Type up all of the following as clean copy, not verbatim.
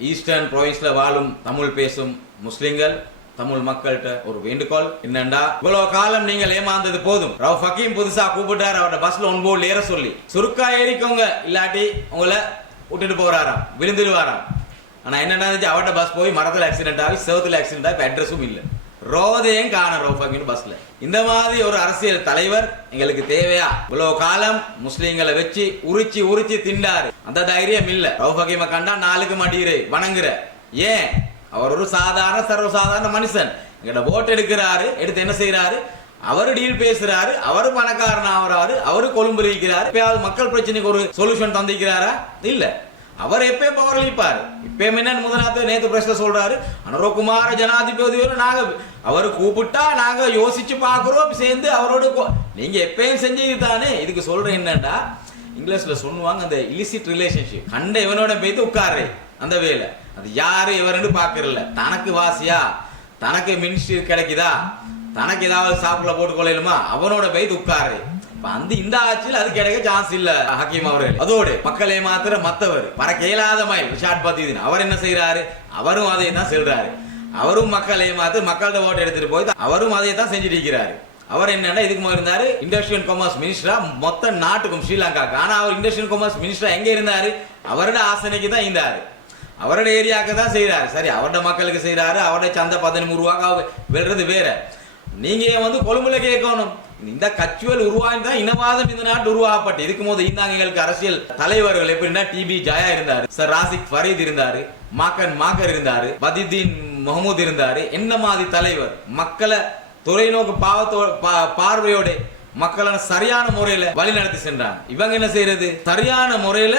Eastern ப்ரொவின்ஸ்ல வாழும் தமிழ் பேசும் முஸ்லிம்கள் தமிழ் மக்கள்கிட்ட ஒரு வேண்டுகோள் என்னண்டா, இவ்வளவு காலம் நீங்கள் ஏமாந்தது போதும். ரவுஃப் ஹக்கீம் புதுசா கூப்பிட்டார் அவரோட பஸ்ல ஒன்போர்ட்ல ஏற சொல்லி, சுருக்கா ஏறிக்கோங்க இல்லாட்டி உங்களை விட்டுட்டு போறாராம், விழுந்துடுவாராம். ஆனா என்ன நடந்துச்சு, அவர்கிட்ட பஸ் போய் மரத்துல ஆக்சிடென்ட் ஆகி செவத்துல ஆக்சிடென்ட் ஆகி அட்ரஸும் இல்லை, ரோதையும் காண ரவுஃப் ஹக்கீம் பஸ்ல. இந்த மாதிரி ஒரு அரசியல் தலைவர் எங்களுக்கு தேவையா? இவ்வளவு காலம் முஸ்லீம்களை வச்சு உரிச்சு உரிச்சு திண்டாரு, அந்த தைரியம் இல்ல. ரவுஃப் ஹக்கீமை கண்டா நாளுக்கு மாட்டீரு வணங்குற. ஏன்? அவர் ஒரு சாதாரண சர்வசாதாரண மனுஷன். எங்கட ஓட்டு எடுக்கிறாரு, எடுத்து என்ன செய்யறாரு, அவரு டீல் பேசுறாரு, அவரு பணக்காரன் ஆகிறாரு, அவரு கொழும்பு இருக்கிறாரு. எப்பயாவது மக்கள் பிரச்சனைக்கு ஒரு சொல்யூஷன் தந்திக்கிறாரா? இல்ல. அவர் எப்பயும் பவர் அளிப்பாரு. இப்பயும் என்ன முதலாவது நேத்து பிரச்சனை சொல்றாரு, அனுரகுமார ஜனாதிபதி நாங்க அவரு கூப்பிட்டா நாங்க யோசிச்சு பாக்குறோம் சேர்ந்து அவரோட. நீங்க எப்பயும் செஞ்சது தானே. இதுக்கு சொல்றேன் என்னன்னா, இங்கிலீஷ்ல சொல்லுவாங்க அந்த இலிசிட் ரிலேஷன்ஷிப். கண்ட இவனோட போய்த்து உட்காரு அந்த வேலை. அது யாரு இவருன்னு பாக்குறல, தனக்கு வாசியா, தனக்கு மினிஸ்ட்ரி கிடைக்குதா, தனக்கு ஏதாவது சாப்பிட போட்டுக்கொள்ளலுமா, அவனோட போய்த்து உட்காரு. அந்த இந்த ஆட்சியில் அது கிடைக்க சான்ஸ் இல்ல ஹக்கீம் அவர்கள். அதோடு மக்களை மாத்திர மத்தவர் பறக்க இயலாத மயில் ஷாட் பாத்தீங்க. அவர் என்ன செய்யறாரு, அவரும் அதை தான் சொல்றாரு. அவரும் மக்களை மாத்திர மக்களோட ஓட்டு எடுத்துட்டு போய் அவரும் அதை தான் செஞ்சுட்டு இருக்கிறாரு. அவர் என்னன்னா, இதுக்கு இருந்தாரு இண்டஸ்ட்ரியல் காமர்ஸ் மினிஸ்டரா மொத்த நாட்டுக்கும் ஸ்ரீலங்காக்கு. ஆனா அவர் இண்டஸ்ட்ரியல் காமர்ஸ் மினிஸ்டரா எங்க இருந்தாரு, அவரோட ஆசனைக்கு தான் இருந்தாரு, அவரோட ஏரியாவுக்கு தான் செய்யறாரு. சரி, அவரோட மக்களுக்கு செய்யறாரு, அவரோட சந்தை 13 ரூபாய்க்கு வெல்றது வேற. நீங்க கொழும்புல கேட்கணும். இந்த கட்சிகள் உருவாகிதான் இனவாதம் இந்த நாட்டு உருவாக்கப்பட்டு. இதுக்கு போது இந்தாங்களுக்கு அரசியல் தலைவர்கள் எப்படின்னா, டிபி ஜயா இருந்தாரு, சர் ராசிக் ஃபரீத் இருந்தாரு, மாக்கர் இருந்தாரு, பதிதீன் முகமது இருந்தாரு. என்ன மாதிரி தலைவர் மக்களை தொலைநோக்கு பார்வையோட மக்களை சரியான முறையில வழி நடத்தி சென்றாங்க. இவங்க என்ன செய்யறது, சரியான முறையில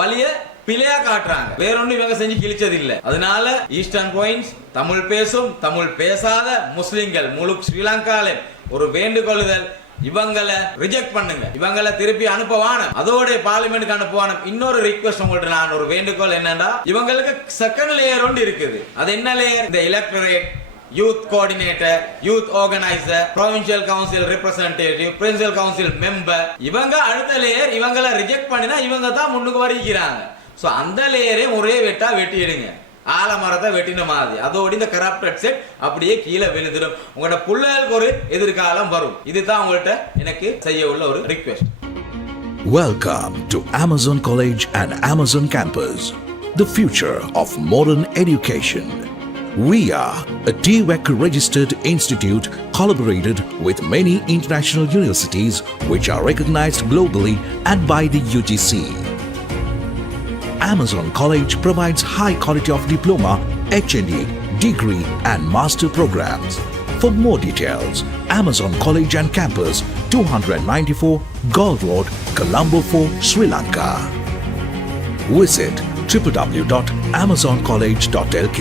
வழிய பிழையா காட்டுறாங்க. வேற ஒண்ணு இவங்க செஞ்சு கிழிச்சது இல்ல. அதனால ஈஸ்டர்ன் ப்ரொவின்ஸ் தமிழ் பேசும் தமிழ் பேசாத முஸ்லிம்கள் முழு ஸ்ரீலங்கால ஒரு வேண்டுகோளுதல், இவங்களை ரிஜெக்ட் பண்ணுங்க, இவங்களை திருப்பி அனுப்பவான, அதோட பார்லிமெண்ட்டுக்கு அனுப்புவான. இன்னொரு ரிக்வெஸ்ட் உங்கள்ட்ட நான் ஒரு வேண்டுகோள் என்னன்னா, இவங்களுக்கு செகண்ட் லேயர் ஒன்று இருக்குது. அது என்ன லேயர்? இந்த electorate, youth coordinator, youth organiser, provincial council representative, principal council member. இவங்க அடுத்த லேயர். இவங்களை ரிஜெக்ட் பண்ணினா இவங்க தான் முன்னுக்கு வருகிறாங்க. சோ அந்த லேயரே ஒரே வெட்டா வெட்டிடுங்க, ஆலமரத்தை வெட்டின மாதிரி. அதோட இந்த கரப்டட் செட் அப்படியே கீழே விழுந்துடும். உங்களோட பிள்ளைகளுக்கு ஒரு எதிர்காலம் வரும். இதுதான் உங்கள்ட்ட எனக்கு செய்ய உள்ள ஒரு request. Welcome to Amazon College and Amazon Campus, the future of modern education. We are a TVEC registered institute collaborated with many international universities which are recognized globally and by the UGC. Amazon College provides high quality of diploma, HND, degree and master programs. For more details, Amazon College and Campus, 294 Gold Road, Colombo 4, Sri Lanka. Visit www.amazoncollege.lk.